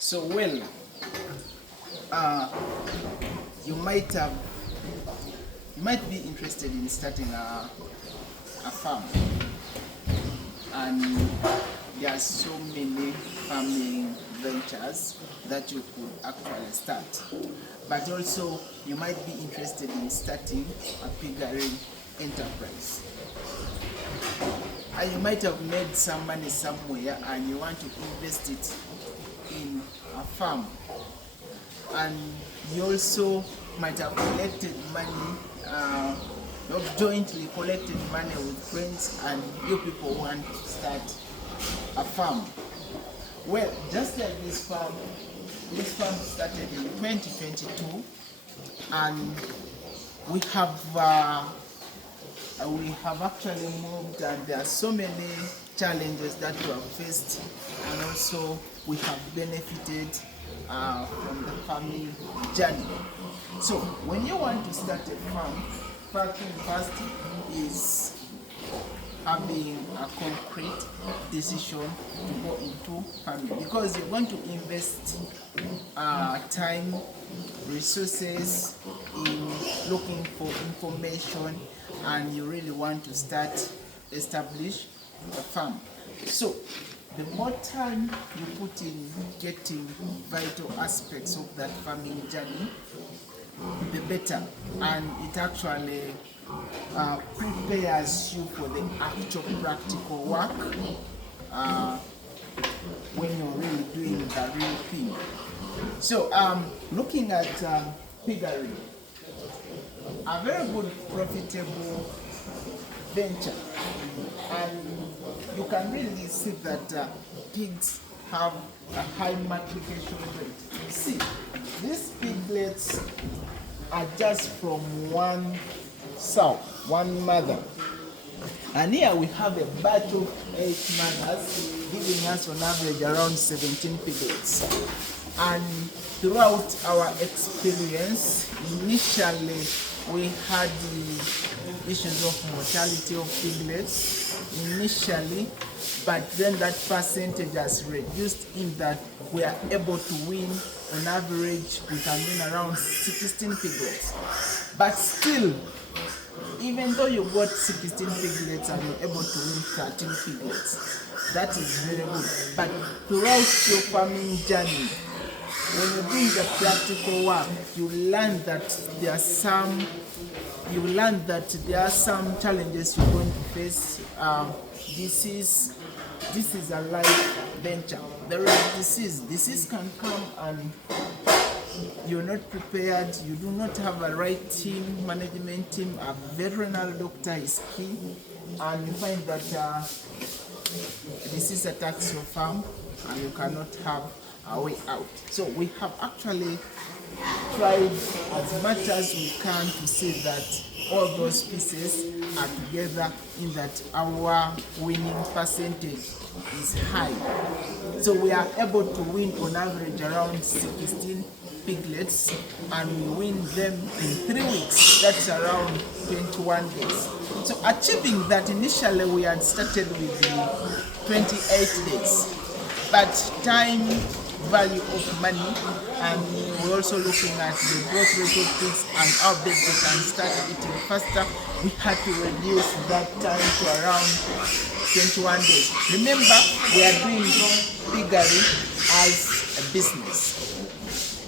So well, uh, you might be interested in starting a farm, and there are so many farming ventures that you could actually start. But also, you might be interested in starting a piggery enterprise. And you might have made some money somewhere and you want to invest it in a farm. And you also might have collected money, jointly collected money with friends, and you people want to start a farm. Well, just like this farm started in 2022, and we have actually moved, and there are so many challenges that we have faced, and also we have benefited from the farming journey. So when you want to start a farm, first is having a concrete decision to go into farming, because you're going to invest time, resources in looking for information, and you really want to establish a farm. So the more time you put in getting vital aspects of that farming journey, the better, and it actually prepares you for the actual practical work when you're really doing the real thing. So looking at piggery, a very good profitable venture, and you can really see that pigs have a high multiplication rate. You see, these piglets are just from one sow, one mother. And here we have a batch of 8 mothers, giving us on average around 17 piglets. And throughout our experience, initially we had the issues of mortality of piglets initially, but then that percentage has reduced in that we are able to win, on average we can win around 16 piglets. But still, even though you got 16 piglets and you're able to win 13 piglets, that is very good. But throughout your farming journey, when you're doing the practical work, you learn that there are some challenges you're going to face. This is a life venture. There is disease can come, and you're not prepared, you do not have a right team, management team. A veterinary doctor is key, and you find that disease attacks your farm and you cannot have a way out. So we have actually tried as much as we can to see that all those pieces are together, in that our winning percentage is high. So we are able to win on average around 16 piglets, and we win them in 3 weeks. That's around 21 days. So achieving that, initially we had started with the 28 days, but time, value of money, and we're also looking at the growth rate of pigs and how big they can start eating faster. We had to reduce that time to around 21 days. Remember, we are doing piggery as a business.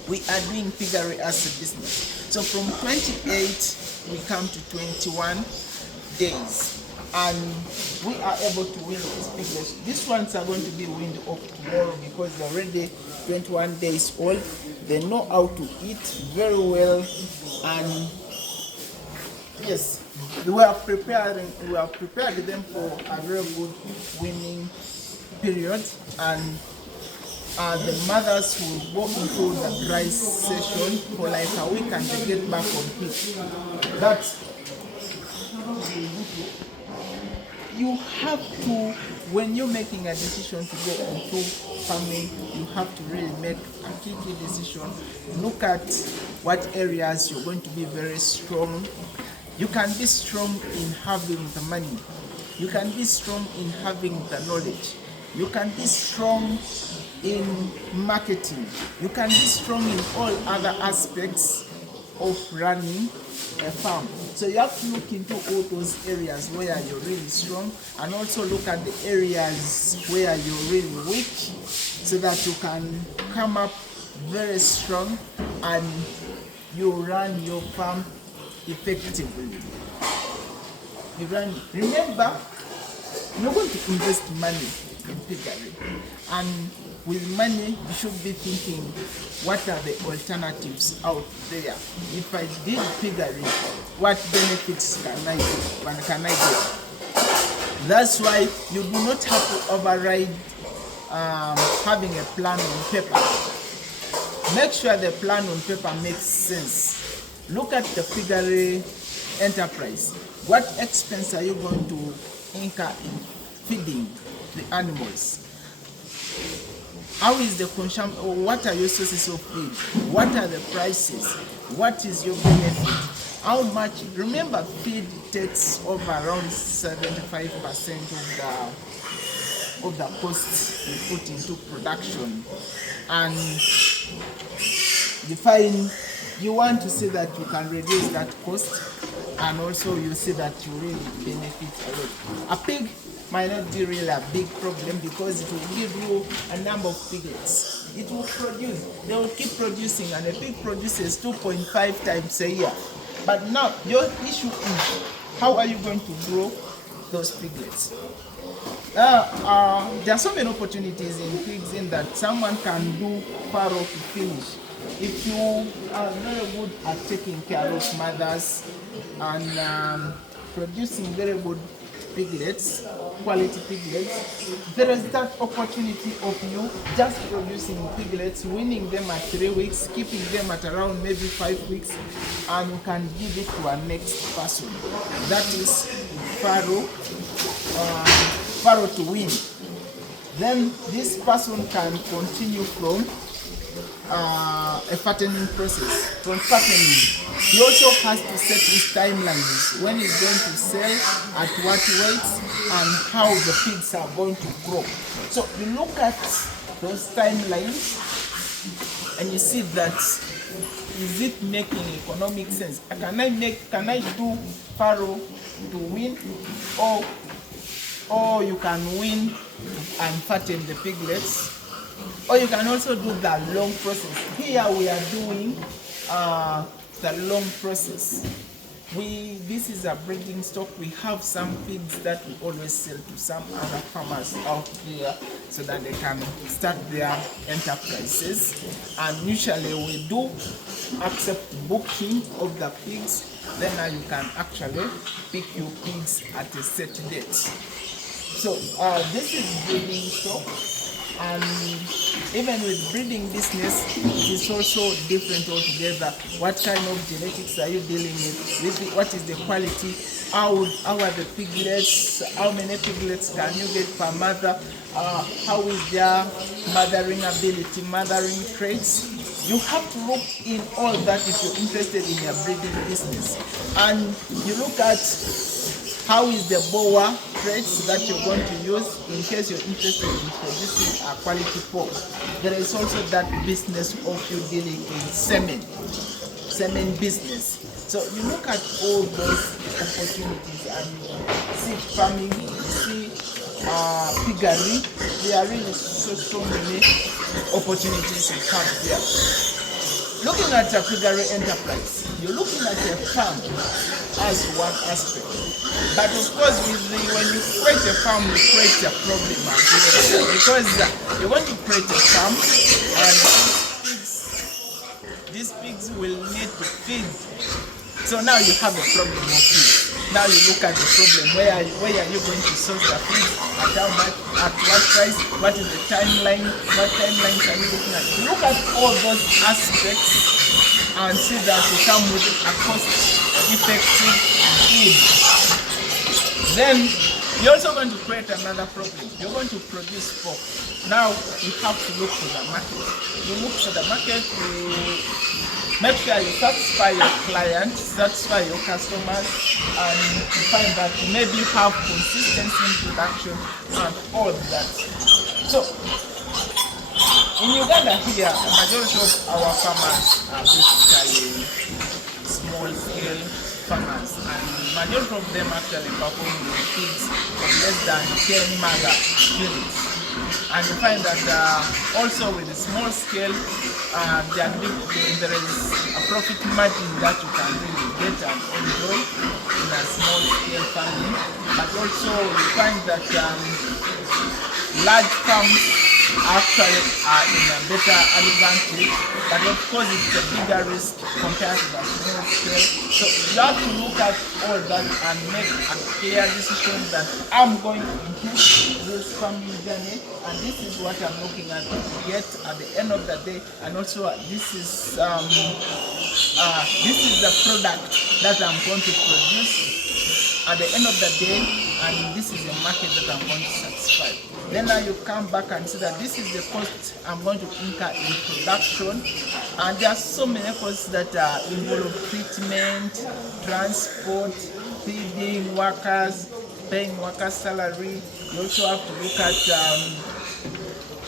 We are doing piggery as a business. So from 28, we come to 21 days. And we are able to win these piglets. These ones are going to be weaned up tomorrow because they're already 21 days old. They know how to eat very well, and yes, we are prepared them for a very good winning period. And the mothers will go into the dry session for like a week, and they get back on peak. But you have to, when you're making a decision to go into farming, you have to really make a key decision. Look at what areas you're going to be very strong. You can be strong in having the money. You can be strong in having the knowledge. You can be strong in marketing. You can be strong in all other aspects of running a farm. So you have to look into all those areas where you're really strong, and also look at the areas where you're really weak, so that you can come up very strong and you run your farm effectively. Remember, you're going to invest money in piggery, and with money you should be thinking, what are the alternatives out there? If I did piggery, what benefits can I get? That's why you do not have to override having a plan on paper. Make sure the plan on paper makes sense. Look at the piggery enterprise. What expense are you going to incur in feeding the animals? How is the consumption? What are your sources of feed? What are the prices? What is your benefit? How much? Remember, feed takes over around 75% of the costs you put into production, and you want to see that you can reduce that cost, and also you see that you really benefit a lot. A pig might not be really a big problem, because it will give you a number of piglets. It will produce, they will keep producing, and a pig produces 2.5 times a year. But now your issue is, how are you going to grow those piglets? There are so many opportunities in pigs, in that someone can do farrow to finish. If you are very good at taking care of mothers and producing very good piglets, quality piglets, there is that opportunity of you just producing piglets, winning them at 3 weeks, keeping them at around maybe 5 weeks, and you can give it to a next person. That is farrow to win. Then this person can continue from a fattening process. From fattening, he also has to set his timelines, when he's going to sell, at what weights, and how the pigs are going to grow. So you look at those timelines and you see that, is it making economic sense? Can I do farrow to win, or you can win and fatten the piglets, or you can also do the long process. Here we are doing the long process. This is a breeding stock. We have some pigs that we always sell to some other farmers out there, so that they can start their enterprises. And usually we do accept booking of the pigs. Then now you can actually pick your pigs at a set date. So this is breeding stock. And even with breeding business, it's also different altogether. What kind of genetics are you dealing with? What is the quality? How are the piglets? How many piglets can you get per mother? How is their mothering ability, mothering traits? You have to look in all that if you're interested in your breeding business. And you look at how is the boa traits that you're going to use in case you're interested in producing a quality pork. There is also that business of you dealing in semen business. So you look at all those opportunities, and see farming, see piggery. There are really so many opportunities you have there. Looking at a piggery enterprise, you're looking at a farm as one aspect. But of course, when you create a farm, you create a problem as well. Because you want to create a farm, and these pigs will need to feed. So now you have a problem of feed. Now you look at the problem, where are you going to source the feed, at how much, at what price, what is the timeline, what timelines are you looking at? You look at all those aspects and see that you come with a cost-effective feed. Then you're also going to create another problem. You're going to produce pork. Now you have to look for the market. You look for the market, make sure you satisfy your clients, satisfy your customers, and you find that maybe you have consistency in production and all that. So In Uganda here, the majority of our farmers are basically small-scale farmers, and majority of them actually perform with pigs of less than 10 maga units. And you find that also with the small scale, there is a profit margin that you can really get and enjoy in a small scale farming. But also you find that large farms actually are in a better advantage, but of course it's a bigger risk compared to the small scale. So you have to look at all that and make a clear decision that I'm going into this farming journey, and this is what I'm looking at to get at the end of the day, and also this is the product that I'm going to produce at the end of the day, and this is the market that I'm going to satisfy. Then now you come back and see that this is the cost I'm going to incur in production, and there are so many costs that involve treatment, transport, feeding workers, paying workers' salary. You also have to look at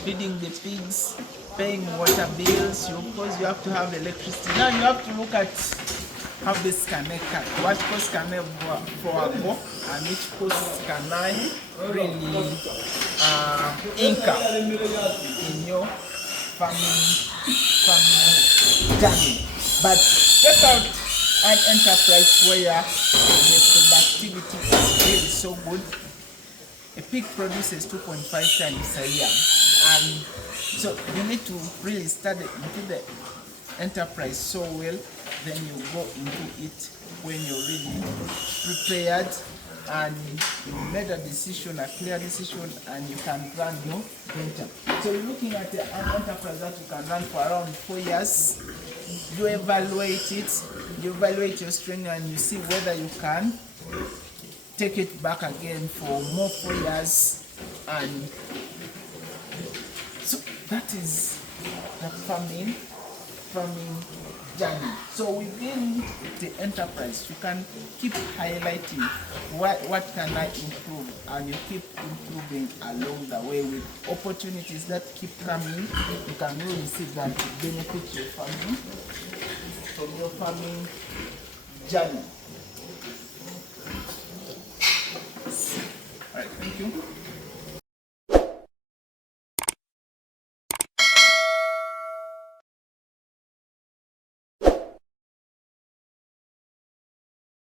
feeding the pigs, paying water bills. Of course, you have to have electricity. Now you have to look at how this can I cut, what cost can I forego, and which cost can I really incur in your farming journey. But check out an enterprise where the productivity is really so good. A pig produces 2.5 times a year, and so you need to really study into the enterprise so well. Then you go into it when you're really prepared and you made a decision, a clear decision, and you can run your venture. So you're looking at an enterprise that you can run for around 4 years. You evaluate it, you evaluate your strength, and you see whether you can take it back again for more 4 years. And so that is the farming journey. So within the enterprise, you can keep highlighting what can I improve, and you keep improving along the way with opportunities that keep coming. You can really see that it benefits your family from your farming journey. All right, thank you.